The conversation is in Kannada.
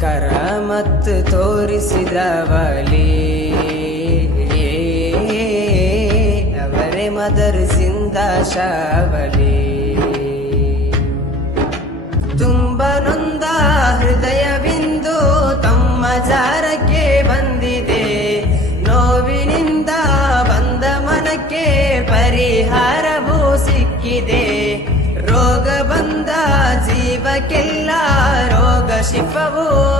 ಕರಾಮತ್ ತೋರಿಸಿದವಲಿ ಅವರೇ ಮದರಸಿಂದ ಶಾವಲಿ. ತುಂಬ ನೊಂದ ಹೃದಯವಿಂದು ತಮ್ಮ ಜಾರಕ್ಕೆ ಬಂದಿದೆ. ನೋವಿನಿಂದ ಬಂದ ಮನಕ್ಕೆ ಪರಿಹಾರವೂ ಸಿಕ್ಕಿದೆ. ರೋಗ ಬಂದ ಜೀವಕ್ಕೆಲ್ಲ ರೋಗ ಶಿಫವೂ